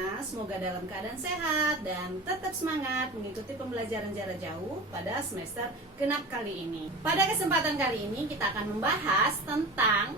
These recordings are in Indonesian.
semuanya, semoga dalam keadaan sehat dan tetap semangat mengikuti pembelajaran jarak jauh pada semester genap kali ini. Pada kesempatan kali ini kita akan membahas tentang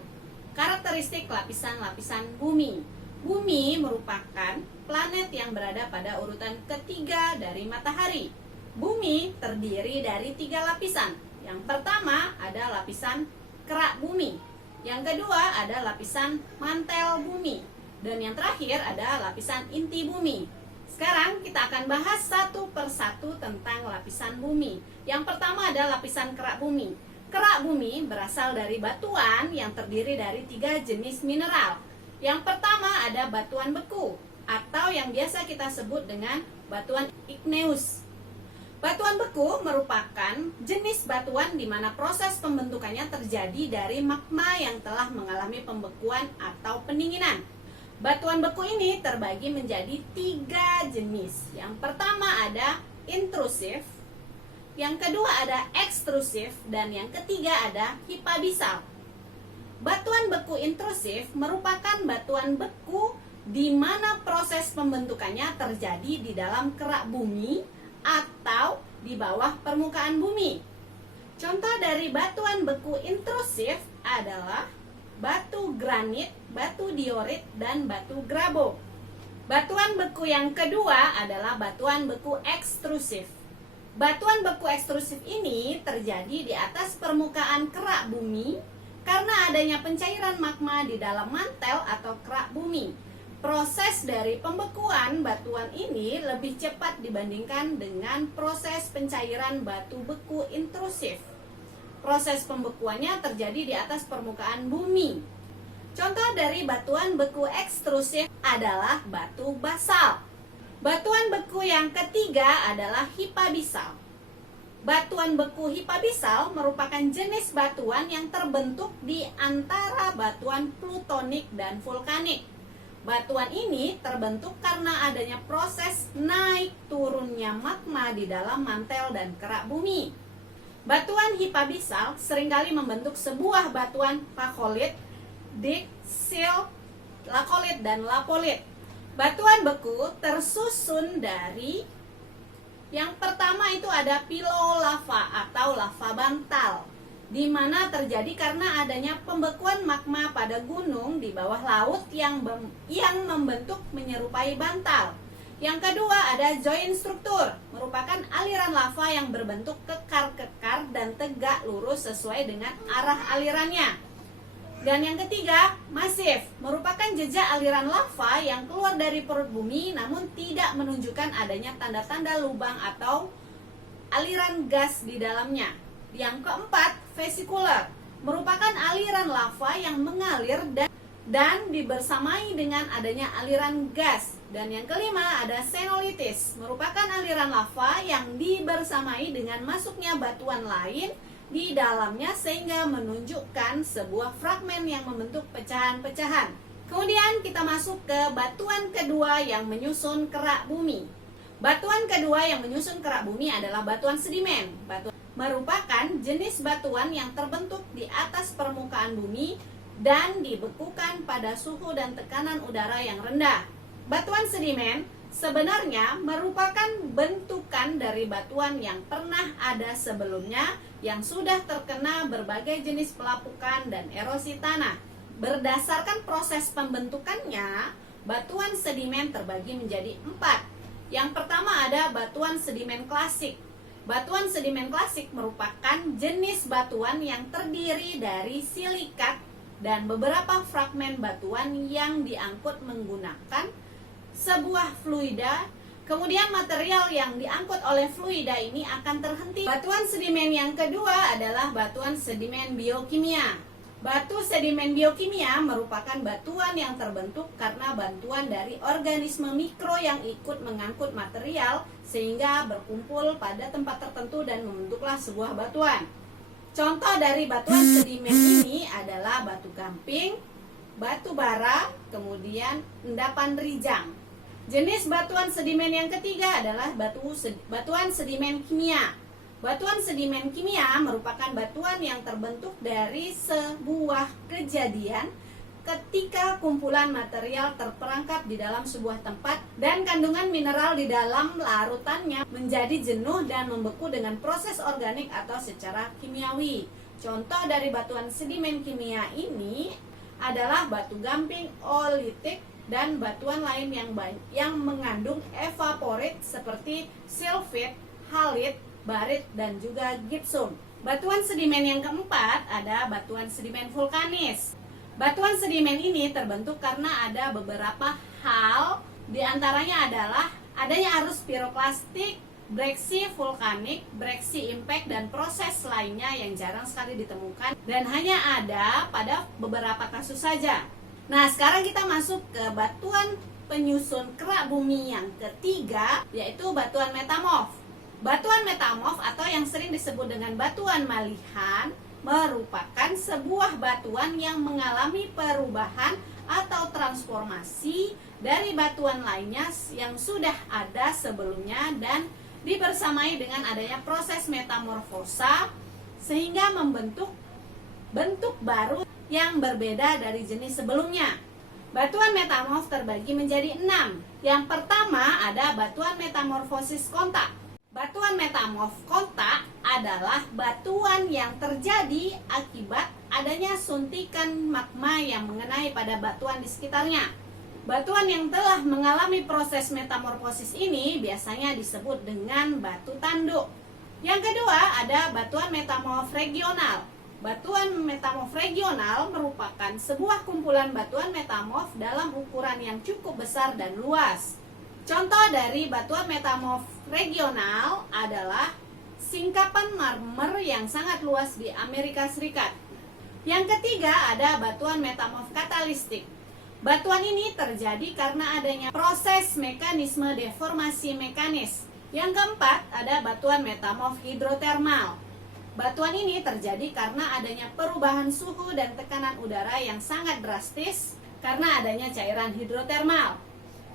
karakteristik lapisan-lapisan bumi. Bumi merupakan planet yang berada pada urutan ketiga dari matahari. Bumi terdiri dari 3 lapisan. Yang pertama ada lapisan kerak bumi. Yang kedua ada lapisan mantel bumi. Dan yang terakhir ada lapisan inti bumi. Sekarang kita akan bahas satu persatu tentang lapisan bumi. Yang pertama ada lapisan kerak bumi. Kerak bumi berasal dari batuan yang terdiri dari 3 jenis mineral. Yang pertama ada batuan beku atau yang biasa kita sebut dengan batuan igneus. Batuan beku merupakan jenis batuan di mana proses pembentukannya terjadi dari magma yang telah mengalami pembekuan atau pendinginan. Batuan beku ini terbagi menjadi 3 jenis. Yang pertama ada intrusif, yang kedua ada ekstrusif, dan yang ketiga ada hipabisal. Batuan beku intrusif merupakan batuan beku di mana proses pembentukannya terjadi di dalam kerak bumi atau di bawah permukaan bumi. Contoh dari batuan beku intrusif adalah batu granit, batu diorit, dan batu grabo. Batuan beku yang kedua adalah batuan beku ekstrusif. Batuan beku ekstrusif ini terjadi di atas permukaan kerak bumi karena adanya pencairan magma di dalam mantel atau kerak bumi. Proses dari pembekuan batuan ini lebih cepat dibandingkan dengan proses pencairan batu beku intrusif. Proses pembekuannya terjadi di atas permukaan bumi. Contoh dari batuan beku ekstrusif adalah batu basal. Batuan beku yang ketiga adalah hipabisal. Batuan beku hipabisal merupakan jenis batuan yang terbentuk di antara batuan plutonik dan vulkanik. Batuan ini terbentuk karena adanya proses naik turunnya magma di dalam mantel dan kerak bumi. Batuan hipabisal seringkali membentuk sebuah batuan pakholit, dik, sil, lakolit, dan lapolit. Batuan beku tersusun dari yang pertama itu ada pilolava atau lava bantal, di mana terjadi karena adanya pembekuan magma pada gunung di bawah laut yang membentuk menyerupai bantal. Yang kedua ada joint struktur, merupakan aliran lava yang berbentuk kekar-kekar dan tegak lurus sesuai dengan arah alirannya. Dan yang ketiga, masif, merupakan jejak aliran lava yang keluar dari perut bumi namun tidak menunjukkan adanya tanda-tanda lubang atau aliran gas di dalamnya. Yang keempat, vesikular, merupakan aliran lava yang mengalir dan dibersamai dengan adanya aliran gas. Dan yang kelima ada senolitis, merupakan aliran lava yang dibersamai dengan masuknya batuan lain di dalamnya sehingga menunjukkan sebuah fragmen yang membentuk pecahan-pecahan. Kemudian kita masuk ke batuan kedua yang menyusun kerak bumi. Batuan kedua yang menyusun kerak bumi adalah batuan sedimen. Batuan merupakan jenis batuan yang terbentuk di atas permukaan bumi dan dibekukan pada suhu dan tekanan udara yang rendah. Batuan sedimen sebenarnya merupakan bentukan dari batuan yang pernah ada sebelumnya yang sudah terkena berbagai jenis pelapukan dan erosi tanah. Berdasarkan proses pembentukannya, batuan sedimen terbagi menjadi 4. Yang pertama ada batuan sedimen klasik. Batuan sedimen klasik merupakan jenis batuan yang terdiri dari silikat dan beberapa fragmen batuan yang diangkut menggunakan sebuah fluida. Kemudian material yang diangkut oleh fluida ini akan terhenti. Batuan sedimen yang kedua adalah batuan sedimen biokimia. Batu sedimen biokimia merupakan batuan yang terbentuk karena bantuan dari organisme mikro yang ikut mengangkut material sehingga berkumpul pada tempat tertentu dan membentuklah sebuah batuan. Contoh dari batuan sedimen ini adalah batu gamping, batu bara, kemudian endapan rijang. Jenis batuan sedimen yang ketiga adalah batuan sedimen kimia. Batuan sedimen kimia merupakan batuan yang terbentuk dari sebuah kejadian ketika kumpulan material terperangkap di dalam sebuah tempat dan kandungan mineral di dalam larutannya menjadi jenuh dan membeku dengan proses organik atau secara kimiawi. Contoh dari batuan sedimen kimia ini adalah batu gamping, olitik, dan batuan lain yang mengandung evaporit seperti silfit, halit, barit, dan juga gypsum. Batuan sedimen yang keempat ada batuan sedimen vulkanis. Batuan sedimen ini terbentuk karena ada beberapa hal, diantaranya adalah adanya arus piroklastik, breksi vulkanik, breksi impact, dan proses lainnya yang jarang sekali ditemukan dan hanya ada pada beberapa kasus saja. Nah, sekarang kita masuk ke batuan penyusun kerak bumi yang ketiga, yaitu batuan metamorf. Batuan metamorf atau yang sering disebut dengan batuan malihan merupakan sebuah batuan yang mengalami perubahan atau transformasi dari batuan lainnya yang sudah ada sebelumnya dan dibersamai dengan adanya proses metamorfosa sehingga membentuk bentuk baru yang berbeda dari jenis sebelumnya. Batuan metamorf terbagi menjadi 6. Yang pertama ada batuan metamorfosis kontak. Batuan metamorf kontak adalah batuan yang terjadi akibat adanya suntikan magma yang mengenai pada batuan di sekitarnya. Batuan yang telah mengalami proses metamorfosis ini biasanya disebut dengan batu tanduk. Yang kedua ada batuan metamorf regional. Batuan metamorf regional merupakan sebuah kumpulan batuan metamorf dalam ukuran yang cukup besar dan luas. Contoh dari batuan metamorf regional adalah singkapan marmer yang sangat luas di Amerika Serikat. Yang ketiga ada batuan metamorf katalistik. Batuan ini terjadi karena adanya proses mekanisme deformasi mekanis. Yang keempat ada batuan metamorf hidrotermal. Batuan ini terjadi karena adanya perubahan suhu dan tekanan udara yang sangat drastis karena adanya cairan hidrotermal.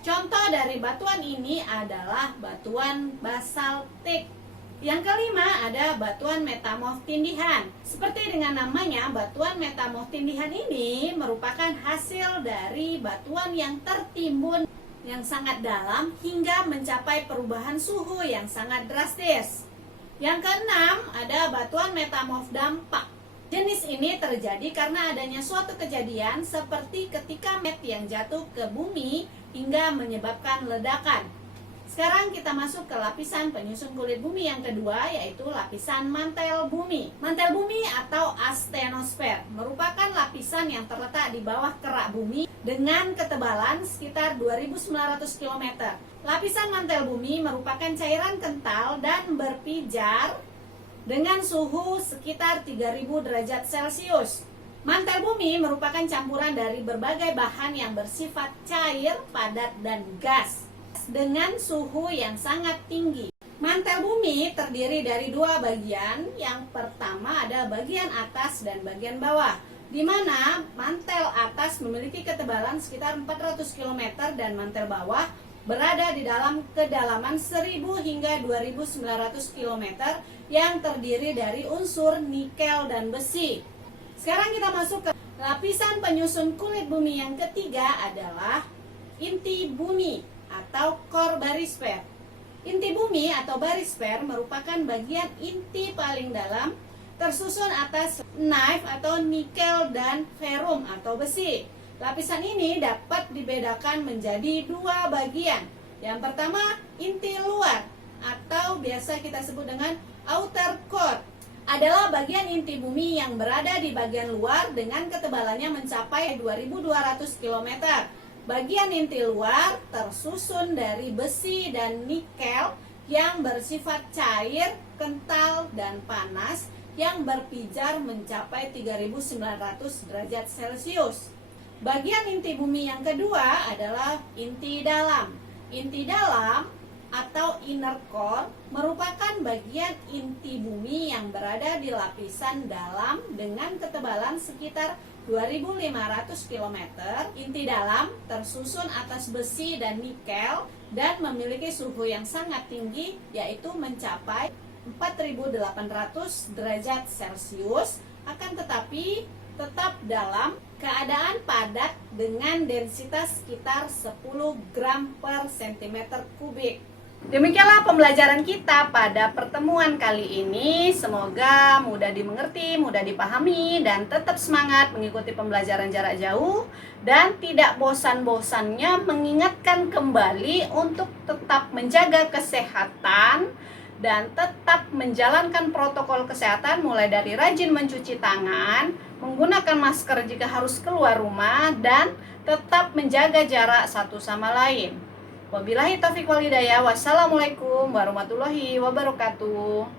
Contoh dari batuan ini adalah batuan basaltik. Yang kelima ada batuan metamorf tindihan. Seperti dengan namanya, batuan metamorf tindihan ini merupakan hasil dari batuan yang tertimbun yang sangat dalam hingga mencapai perubahan suhu yang sangat drastis. Yang keenam ada batuan metamorf dampak. Jenis ini terjadi karena adanya suatu kejadian seperti ketika met yang jatuh ke bumi hingga menyebabkan ledakan. Sekarang kita masuk ke lapisan penyusun kulit bumi yang kedua, yaitu lapisan mantel bumi. Mantel bumi atau astenosfer merupakan lapisan yang terletak di bawah kerak bumi dengan ketebalan sekitar 2.900 km. Lapisan mantel bumi merupakan cairan kental dan berpijar dengan suhu sekitar 3000 derajat Celcius. Mantel bumi merupakan campuran dari berbagai bahan yang bersifat cair, padat, dan gas dengan suhu yang sangat tinggi. Mantel bumi terdiri dari dua bagian. Yang pertama ada bagian atas dan bagian bawah, di mana mantel atas memiliki ketebalan sekitar 400 km dan mantel bawah berada di dalam kedalaman 1000 hingga 2900 km yang terdiri dari unsur nikel dan besi. Sekarang kita masuk ke lapisan penyusun kulit bumi yang ketiga adalah inti bumi atau core barisfer. Inti bumi atau barisfer merupakan bagian inti paling dalam tersusun atas knife atau nikel dan ferrum atau besi. Lapisan ini dapat dibedakan menjadi dua bagian. Yang pertama, inti luar atau biasa kita sebut dengan outer core adalah bagian inti bumi yang berada di bagian luar dengan ketebalannya mencapai 2200 km. Bagian inti luar tersusun dari besi dan nikel yang bersifat cair, kental, dan panas yang berpijar mencapai 3900 derajat Celcius. Bagian inti bumi yang kedua adalah inti dalam. Inti dalam atau inner core merupakan bagian inti bumi yang berada di lapisan dalam dengan ketebalan sekitar 2500 km. Inti dalam tersusun atas besi dan nikel dan memiliki suhu yang sangat tinggi, yaitu mencapai 4800 derajat Celcius, akan tetapi tetap dalam Keadaan padat dengan densitas sekitar 10 gram per cm kubik. Demikianlah pembelajaran kita pada pertemuan kali ini. Semoga mudah dimengerti, mudah dipahami, dan tetap semangat mengikuti pembelajaran jarak jauh. Dan tidak bosan-bosannya mengingatkan kembali untuk tetap menjaga kesehatan dan tetap menjalankan protokol kesehatan, mulai dari rajin mencuci tangan, menggunakan masker jika harus keluar rumah, dan tetap menjaga jarak satu sama lain. Wabillahi taufiq wal hidayah. Wassalamualaikum warahmatullahi wabarakatuh.